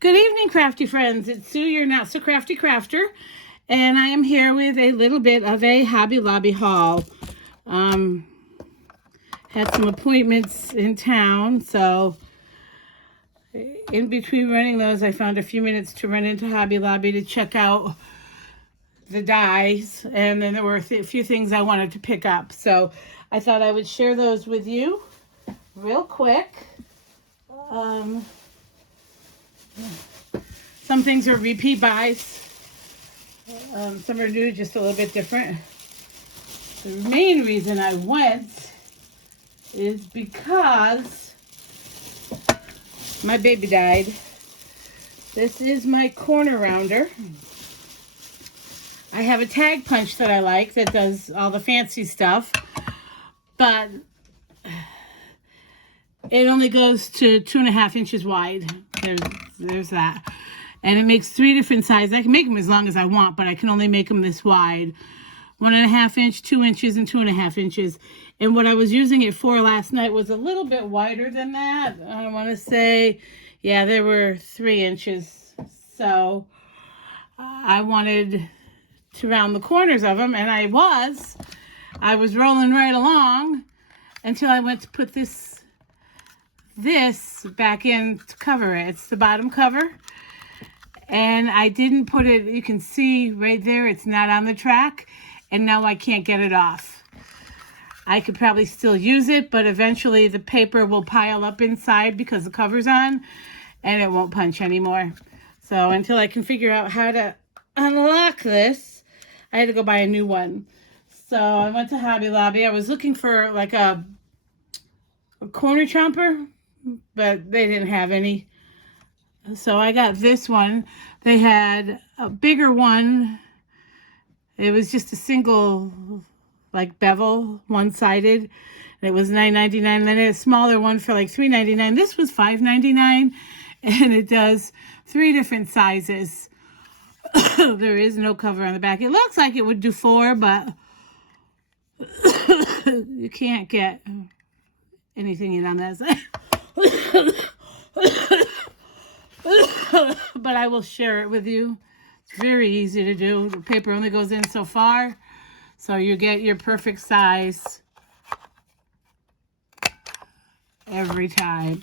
Good evening, crafty friends. It's Sue, your not so crafty crafter, and I am here with a little bit of a Hobby Lobby haul. Had some appointments in town, so in between running those, I found a few minutes to run into Hobby Lobby to check out the dies, and then there were a few things I wanted to pick up. So I thought I would share those with you real quick. Some things are repeat buys. Some are new, just a little bit different. The main reason I went is because my baby died. This is my corner rounder. I have a tag punch that I like that does all the fancy stuff, but it only goes to 2.5 inches wide. There's that. And it makes 3 different sizes. I can make them as long as I want, but I can only make them this wide. 1.5 inch, 2 inches, and 2.5 inches. And what I was using it for last night was a little bit wider than that. I want to say, yeah, there were 3 inches. So I wanted to round the corners of them, and I was rolling right along until I went to put this back in to cover it. It's the bottom cover, and I didn't put it, you can see right there, it's not on the track, and now I can't get it off. I could probably still use it, but eventually the paper will pile up inside because the cover's on, and it won't punch anymore. So until I can figure out how to unlock this, I had to go buy a new one. So I went to Hobby Lobby. I was looking for like a corner chomper, but they didn't have any. So I got this one. They had a bigger one. It was just a single, like, bevel, one-sided. And it was $9.99. Then a smaller one for like $3.99. This was $5.99, and it does 3 different sizes. There is no cover on the back. It looks like it would do 4, but you can't get anything in on that side. But I will share it with you. It's very easy to do. The paper only goes in so far, so you get your perfect size every time.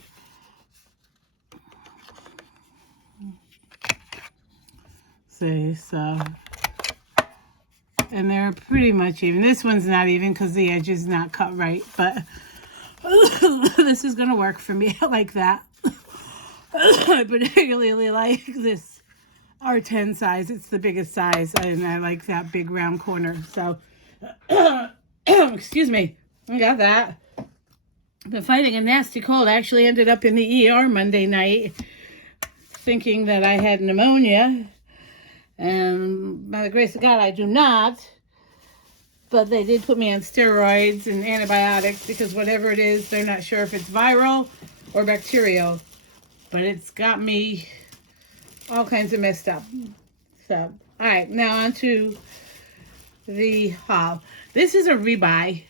See, so, and they're pretty much even. This one's not even because the edge is not cut right, but this is going to work for me. I like that. I particularly like this R10 size. It's the biggest size, and I like that big round corner. So, excuse me. I got that. Been fighting a nasty cold. I actually ended up in the ER Monday night thinking that I had pneumonia. And by the grace of God, I do not. But they did put me on steroids and antibiotics because whatever it is, they're not sure if it's viral or bacterial. But it's got me all kinds of messed up. So, all right, now on to the haul. This is a rebuy.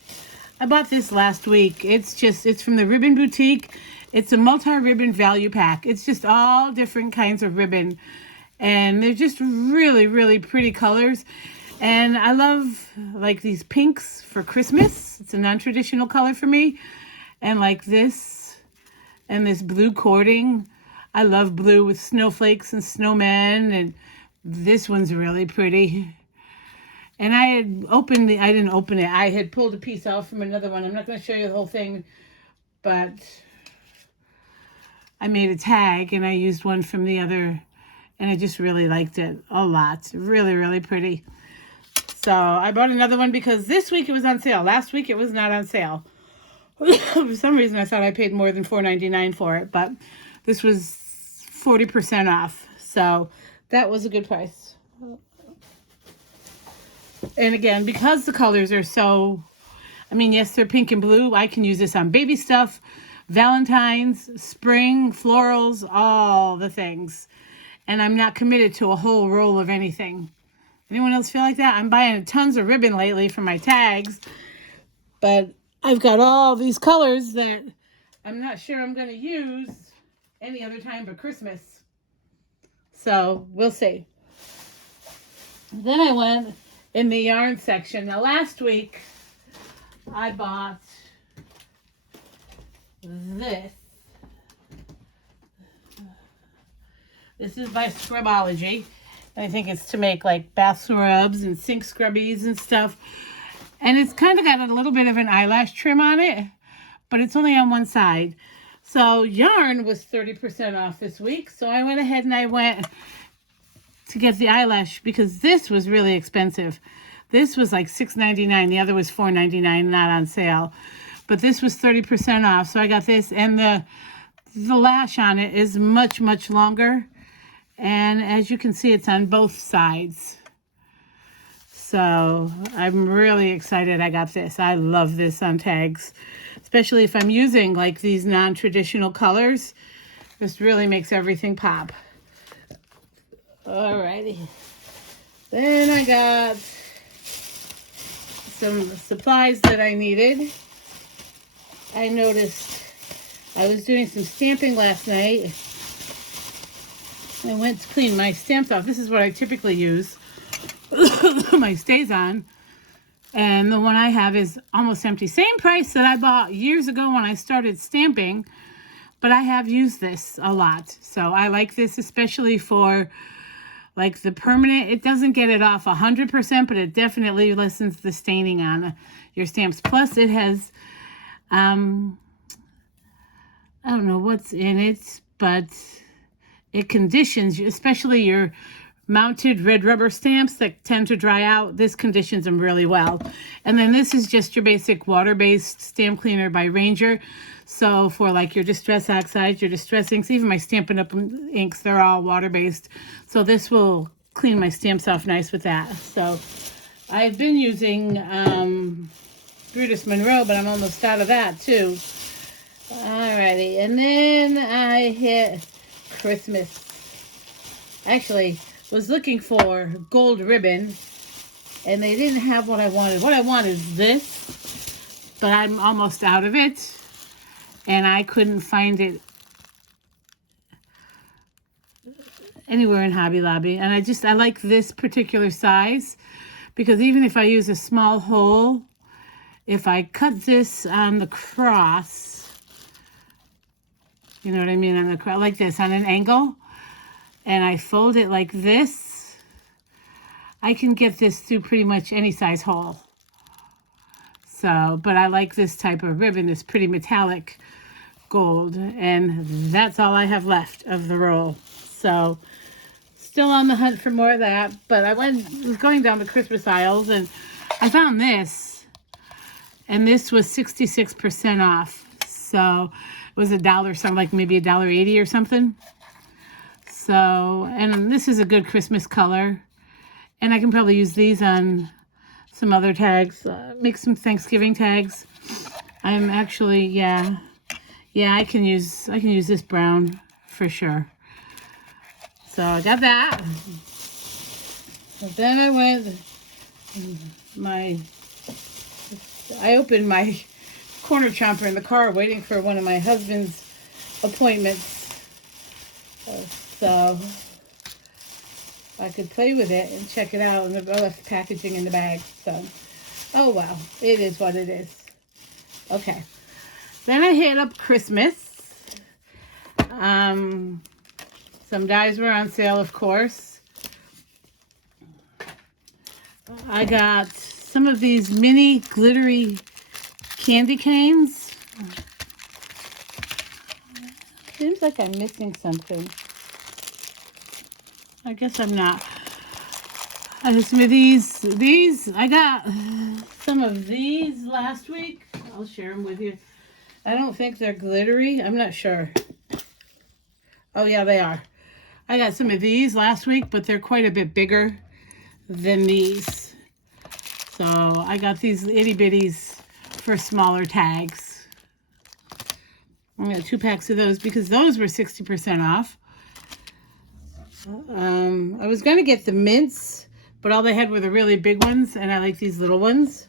I bought this last week. It's from the Ribbon Boutique. It's a multi-ribbon value pack. It's just all different kinds of ribbon. And they're just really, really pretty colors. And I love, like, these pinks for Christmas. It's a non-traditional color for me. And like this, and this blue cording. I love blue with snowflakes and snowmen. And this one's really pretty. And I didn't open it. I had pulled a piece out from another one. I'm not going to show you the whole thing. But I made a tag, and I used one from the other. And I just really liked it a lot. Really, really pretty. So I bought another one because this week it was on sale. Last week it was not on sale. For some reason I thought I paid more than $4.99 for it. But this was 40% off. So that was a good price. And again, because the colors are so... I mean, yes, they're pink and blue. I can use this on baby stuff, Valentine's, spring, florals, all the things. And I'm not committed to a whole roll of anything. Anyone else feel like that? I'm buying tons of ribbon lately for my tags. But I've got all these colors that I'm not sure I'm going to use any other time but Christmas. So we'll see. Then I went in the yarn section. Now last week I bought this. This is by Scrubology. I think it's to make like bath scrubs and sink scrubbies and stuff. And it's kind of got a little bit of an eyelash trim on it, but it's only on one side. So yarn was 30% off this week. So I went ahead and I went to get the eyelash because this was really expensive. This was like $6.99. The other was $4.99, not on sale. But this was 30% off. So I got this, and the lash on it is much, much longer. And as you can see, it's on both sides. So I'm really excited I got this. I love this on tags, especially if I'm using like these non-traditional colors. This really makes everything pop. Alrighty. Then I got some supplies that I needed. I noticed I was doing some stamping last night. I went to clean my stamps off. This is what I typically use. My StazOn. And the one I have is almost empty. Same price that I bought years ago when I started stamping. But I have used this a lot. So I like this especially for like the permanent. It doesn't get it off 100%, but it definitely lessens the staining on your stamps. Plus it has, I don't know what's in it, but it conditions, especially your mounted red rubber stamps that tend to dry out. This conditions them really well. And then this is just your basic water-based stamp cleaner by Ranger. So for like your Distress Oxides, your Distress Inks, even my Stampin' Up! Inks, they're all water-based. So this will clean my stamps off nice with that. So I've been using Brutus Monroe, but I'm almost out of that too. Alrighty, and then I hit Christmas. Actually, was looking for gold ribbon, and they didn't have what I wanted. What I want is this, but I'm almost out of it, and I couldn't find it anywhere in Hobby Lobby. And I like this particular size, because even if I use a small hole, if I cut this on the cross, you know what I mean, on the cross, like this, on an angle, and I fold it like this, I can get this through pretty much any size hole. So, but I like this type of ribbon, this pretty metallic gold, and that's all I have left of the roll. So, still on the hunt for more of that, but I was going down the Christmas aisles, and I found this, and this was 66% off. So, it was $1, something like maybe $1.80 or something. So, and this is a good Christmas color. And I can probably use these on some other tags. Make some Thanksgiving tags. I'm actually, yeah, I can use this brown for sure. So I got that. And then I went, I opened my corner chomper in the car waiting for one of my husband's appointments. So I could play with it and check it out, and I left packaging in the bag. So, oh well, it is what it is. Okay. Then I hit up Christmas. Some dies were on sale, of course. I got some of these mini glittery candy canes. Seems like I'm missing something. I guess I'm not. I have some of these. I got some of these last week. I'll share them with you. I don't think they're glittery. I'm not sure. Oh, yeah, they are. I got some of these last week, but they're quite a bit bigger than these. So I got these itty bitties for smaller tags. I got 2 packs of those because those were 60% off. I was going to get the mints, but all they had were the really big ones, and I like these little ones.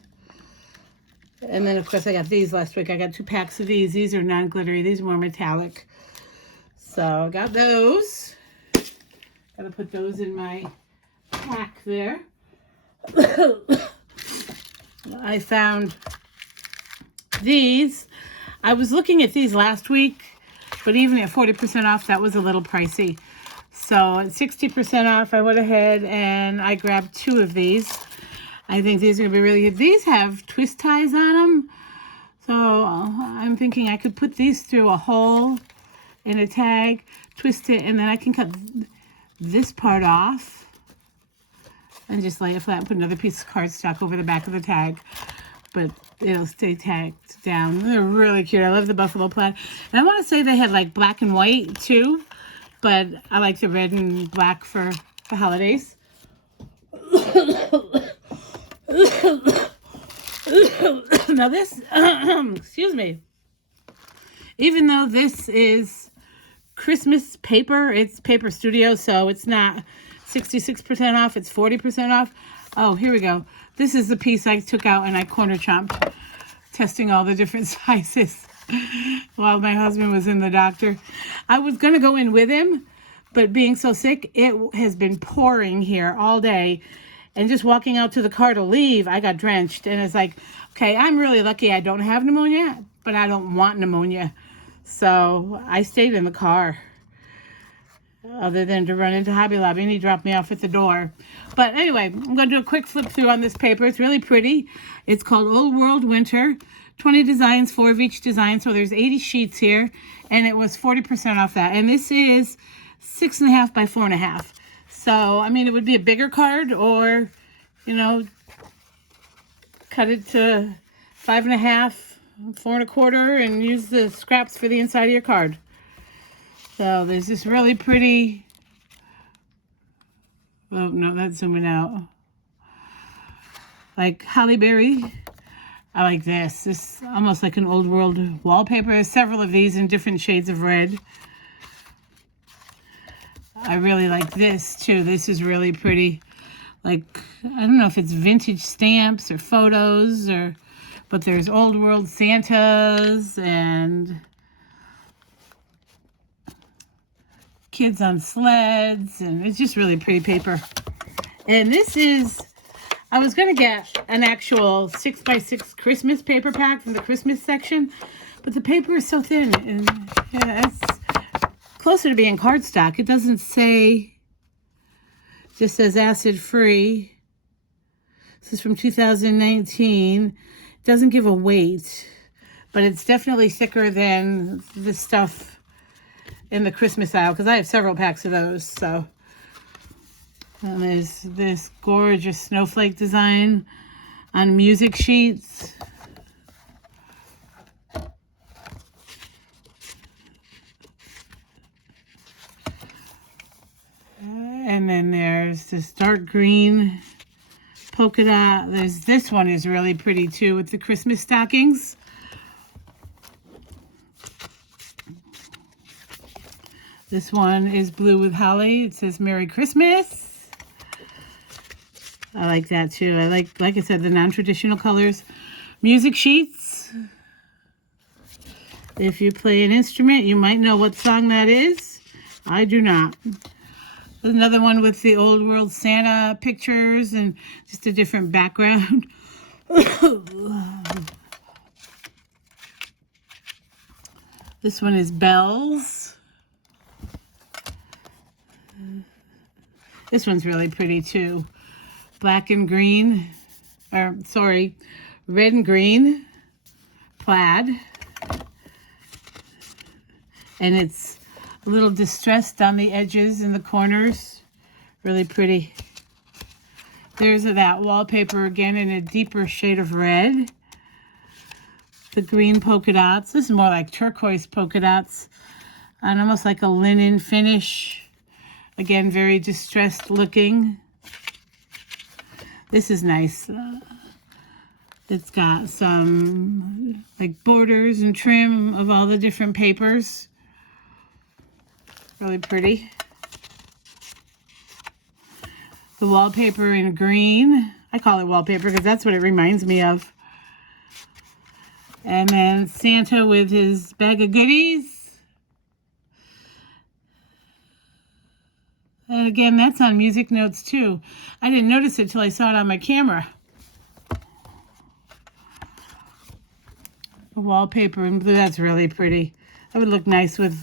And then, of course, I got these last week. I got 2 packs of these. These are non-glittery. These are more metallic. So I got those. Gotta put those in my pack there. I found these. I was looking at these last week, but even at 40% off, that was a little pricey. So at 60% off, I went ahead and I grabbed 2 of these. I think these are going to be really good. These have twist ties on them. So I'm thinking I could put these through a hole in a tag, twist it, and then I can cut this part off and just lay it flat and put another piece of cardstock over the back of the tag. But it'll stay tacked down. They're really cute. I love the buffalo plaid. And I want to say they had like black and white too, but I like the red and black for the holidays. Now this, excuse me, even though this is Christmas paper, it's Paper Studio, so it's not 66% off, it's 40% off. Oh, here we go. This is the piece I took out and I corner chomped, testing all the different sizes while my husband was in the doctor. I was going to go in with him, but being so sick, it has been pouring here all day. And just walking out to the car to leave, I got drenched. And it's like, okay, I'm really lucky I don't have pneumonia, but I don't want pneumonia. So I stayed in the car, other than to run into Hobby Lobby, and he dropped me off at the door. But anyway, I'm going to do a quick flip through on this paper. It's really pretty. It's called Old World Winter. 20 designs, 4 of each design. So there's 80 sheets here, and it was 40% off that. And this is 6.5 by 4.5. So, I mean, it would be a bigger card, or, you know, cut it to 5.5, 4.25, and use the scraps for the inside of your card. So there's this really pretty, oh no, that's zooming out, like holly berry. I like this. This is almost like an old world wallpaper. There's several of these in different shades of red. I really like this too. This is really pretty. Like, I don't know if it's vintage stamps or photos, or, but there's old world Santas and kids on sleds, and it's just really pretty paper. And this is, I was going to get an actual 6x6 Christmas paper pack from the Christmas section, but the paper is so thin, and yeah, it's closer to being cardstock. It doesn't say, it just says acid free. This is from 2019. It doesn't give a weight, but it's definitely thicker than the stuff in the Christmas aisle, because I have several packs of those. So, and there's this gorgeous snowflake design on music sheets. And then there's this dark green polka dot. There's this one is really pretty too, with the Christmas stockings. This one is blue with holly. It says Merry Christmas. I like that too. I like I said, the non-traditional colors. Music sheets. If you play an instrument, you might know what song that is. I do not. There's another one with the old world Santa pictures and just a different background. This one is bells. This one's really pretty too. Black and green, or sorry, red and green plaid. And it's a little distressed on the edges and the corners. Really pretty. There's that wallpaper again in a deeper shade of red. The green polka dots. This is more like turquoise polka dots. And almost like a linen finish. Again, very distressed looking. This is nice. It's got some like borders and trim of all the different papers. Really pretty. The wallpaper in green. I call it wallpaper because that's what it reminds me of. And then Santa with his bag of goodies. And again, that's on Music Notes too. I didn't notice it till I saw it on my camera. A wallpaper in blue, that's really pretty. That would look nice with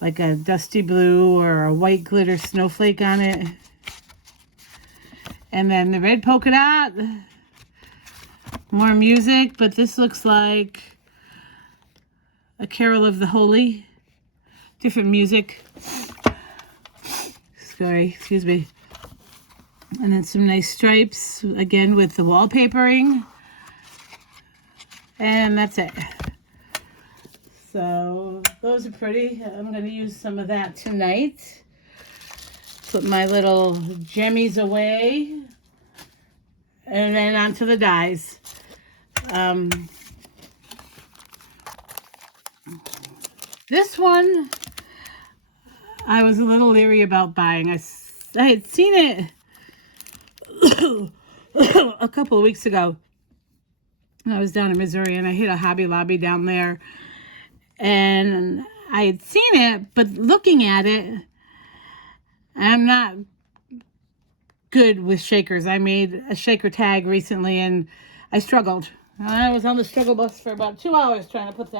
like a dusty blue or a white glitter snowflake on it. And then the red polka dot. More music, but this looks like a Carol of the Holy. Different music. Sorry, excuse me. And then some nice stripes, again with the wallpapering. And that's it. So those are pretty. I'm going to use some of that tonight. Put my little gemmies away. And then onto the dies. This one, I was a little leery about buying. I had seen it a couple of weeks ago. I was down in Missouri and I hit a Hobby Lobby down there. And I had seen it, but looking at it, I'm not good with shakers. I made a shaker tag recently and I struggled. I was on the struggle bus for about 2 hours trying to put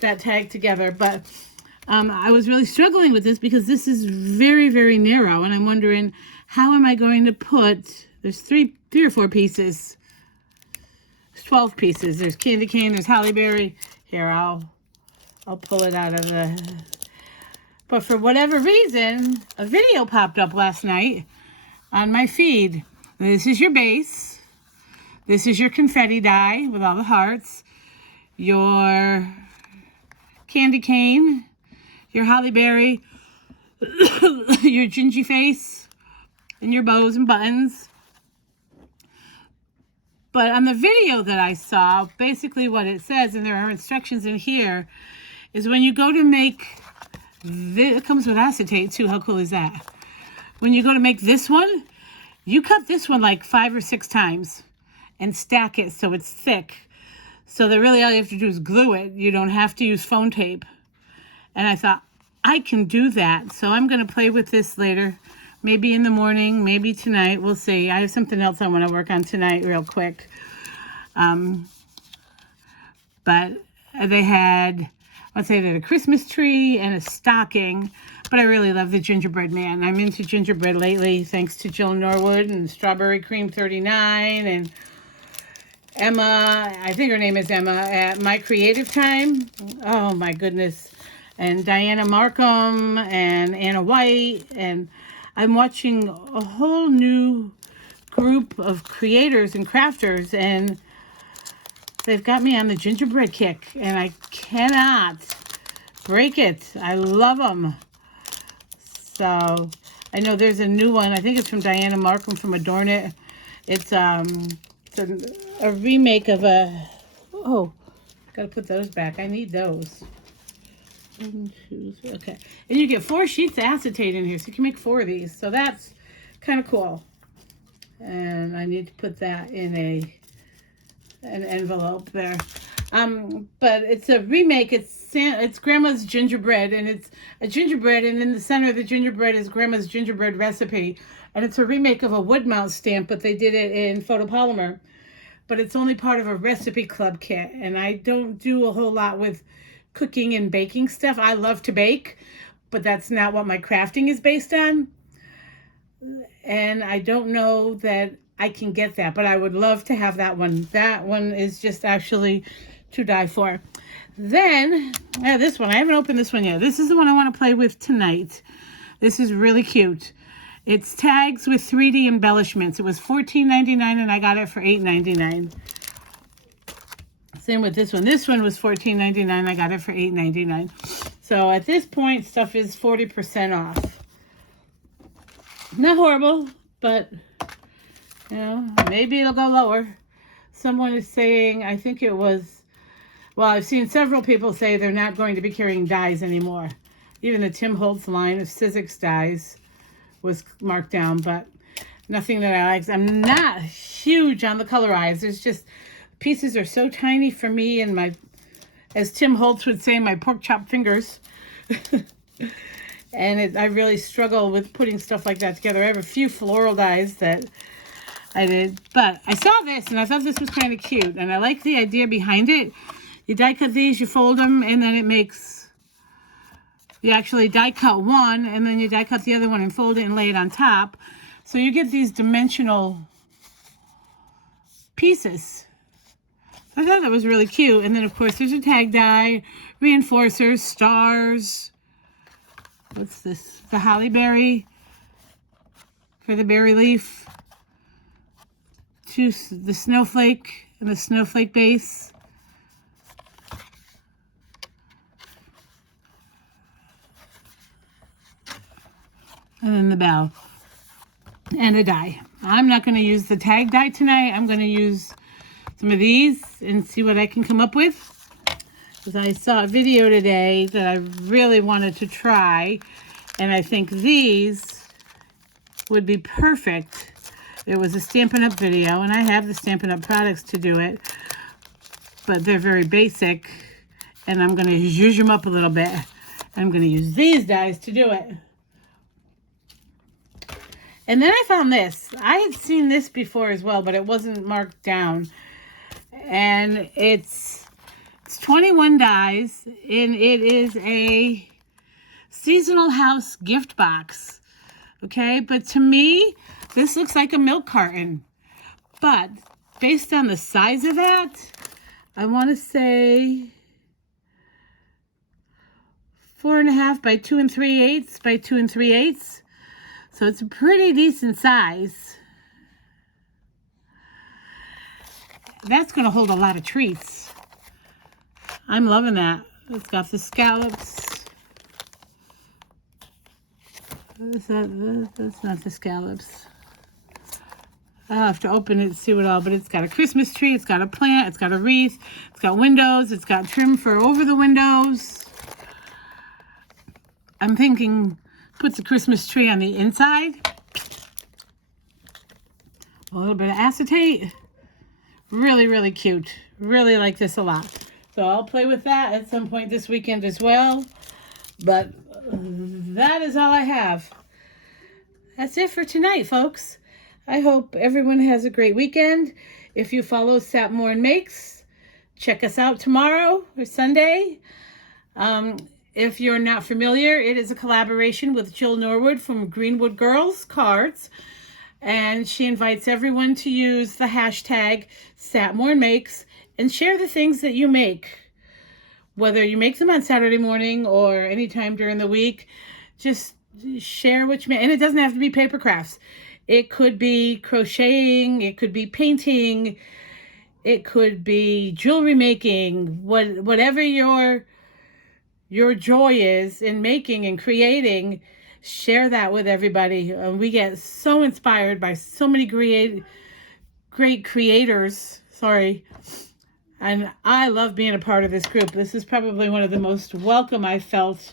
that tag together, but I was really struggling with this because this is very, very narrow, and I'm wondering how am I going to put, there's three or four pieces, there's 12 pieces, there's candy cane, there's Halle Berry. Here, I'll pull it out of the, but for whatever reason, a video popped up last night on my feed. This is your base, this is your confetti die with all the hearts, your candy cane, your Halle Berry, your gingy face, and your bows and buttons. But on the video that I saw, basically what it says, and there are instructions in here, is when you go to make, it comes with acetate too, how cool is that? When you go to make this one, you cut this one like 5 or 6 times and stack it so it's thick. So that really all you have to do is glue it. You don't have to use phone tape. And I thought, I can do that. So I'm going to play with this later. Maybe in the morning, maybe tonight. We'll see. I have something else I want to work on tonight real quick. But they had, let's say, they had a Christmas tree and a stocking. But I really love the gingerbread man. I'm into gingerbread lately, thanks to Jill Norwood and Strawberry Cream 39 and Emma, I think her name is Emma, at My Creative Time. Oh my goodness. And Diana Markham and Anna White. And I'm watching a whole new group of creators and crafters. And they've got me on the gingerbread kick. And I cannot break it. I love them. So I know there's a new one. I think it's from Diana Markham from Adorn It. It's a remake of a, oh, gotta put those back. I need those. 1, 2, 3, okay. And you get 4 sheets of acetate in here, so you can make 4 of these. So that's kind of cool. And I need to put that in an envelope there. But it's a remake. It's Grandma's Gingerbread, and it's a gingerbread, and in the center of the gingerbread is Grandma's gingerbread recipe. And it's a remake of a wood mount stamp, but they did it in photopolymer. But it's only part of a recipe club kit, and I don't do a whole lot with cooking and baking stuff. I love to bake, but that's not what my crafting is based on. And I don't know that I can get that, but I would love to have that one. That one is just actually to die for. Then, this one, I haven't opened this one yet. This is the one I want to play with tonight. This is really cute. It's tags with 3D embellishments. It was $14.99 and I got it for $8.99. Same with this one. This one was $14.99. I got it for $8.99. So at this point, stuff is 40% off. Not horrible, but you know, maybe it'll go lower. Someone is saying, I think it was, well, I've seen several people say they're not going to be carrying dies anymore. Even the Tim Holtz line of Sizzix dies was marked down, but nothing that I like. I'm not huge on the colorized. There's just, pieces are so tiny for me and my, as Tim Holtz would say, my pork chop fingers. And I really struggle with putting stuff like that together. I have a few floral dies that I did. But I saw this, and I thought this was kind of cute. And I like the idea behind it. You die cut these, you fold them, and then it makes... You actually die cut one, and then you die cut the other one and fold it and lay it on top. So you get these dimensional pieces. I thought that was really cute. And then, of course, there's a tag die, reinforcers, stars. What's this? The holly berry for the berry leaf. The snowflake and the snowflake base. And then the bell. And a die. I'm not going to use the tag die tonight. I'm going to use some of these and see what I can come up with. Because I saw a video today that I really wanted to try, and I think these would be perfect. It was a Stampin' Up! Video, and I have the Stampin' Up! Products to do it, but they're very basic, and I'm going to zhuzh them up a little bit. I'm going to use these dies to do it. And then I found this. I had seen this before as well, but it wasn't marked down. And it's 21 dies, and it is a seasonal house gift box. Okay, but to me, this looks like a milk carton. But based on the size of that, I want to say 4.5 by 2 3/8 by 2 3/8. So it's a pretty decent size. That's going to hold a lot of treats. I'm loving that. It's got the scallops. That's not the scallops. I'll have to open it to see what all, but it's got a Christmas tree, it's got a plant, it's got a wreath, it's got windows, it's got trim for over the windows. I'm thinking put the Christmas tree on the inside. A little bit of acetate. Really, really cute. Really like this a lot. So I'll play with that at some point this weekend as well. But that is all I have. That's it for tonight, folks. I hope everyone has a great weekend. If you follow Sapmorn Makes, check us out tomorrow or Sunday. If you're not familiar, it is a collaboration with Jill Norwood from Greenwood Girls Cards. And she invites everyone to use the hashtag Sapmorn Makes and share the things that you make. Whether you make them on Saturday morning or anytime during the week, just share what you make. And it doesn't have to be paper crafts. It could be crocheting, it could be painting, it could be jewelry making, whatever your joy is in making and creating, share that with everybody. We get so inspired by so many great creators. And I love being a part of this group. This is probably one of the most welcome I felt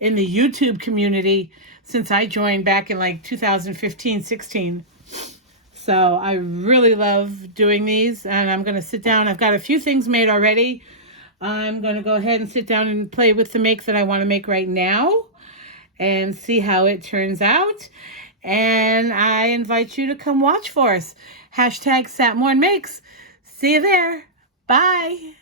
in the YouTube community since I joined back in like 2015-16. So I really love doing these, and I'm going to sit down. I've got a few things made already. I'm going to go ahead and sit down and play with the make that I want to make right now and see how it turns out. And I invite you to come watch for us. Hashtag Sapmorn Makes. See you there. Bye.